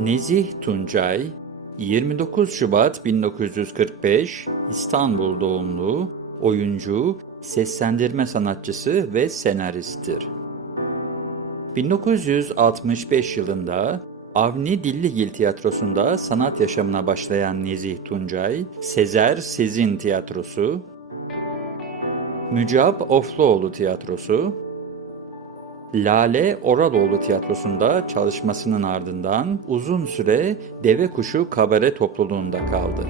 Nezih Tuncay, 29 Şubat 1945 İstanbul doğumlu, oyuncu, seslendirme sanatçısı ve senaristtir. 1965 yılında Avni Dilligil Tiyatrosu'nda sanat yaşamına başlayan Nezih Tuncay, Sezer Sezin Tiyatrosu, Mücap Ofluoğlu Tiyatrosu, Lale Oraloğlu Tiyatrosu'nda çalışmasının ardından uzun süre Deve Kuşu Kabare topluluğunda kaldı.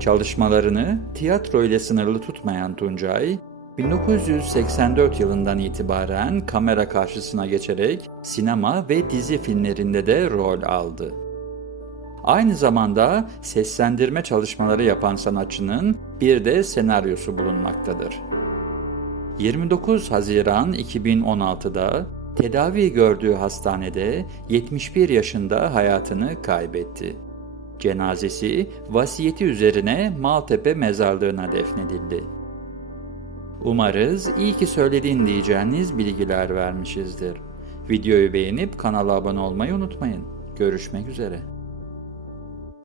Çalışmalarını tiyatro ile sınırlı tutmayan Tuncay, 1984 yılından itibaren kamera karşısına geçerek sinema ve dizi filmlerinde de rol aldı. Aynı zamanda seslendirme çalışmaları yapan sanatçının bir de senaryosu bulunmaktadır. 29 Haziran 2016'da tedavi gördüğü hastanede 71 yaşında hayatını kaybetti. Cenazesi vasiyeti üzerine Maltepe mezarlığına defnedildi. Umarız iyi ki söyledin diyeceğiniz bilgiler vermişizdir. Videoyu beğenip kanala abone olmayı unutmayın. Görüşmek üzere.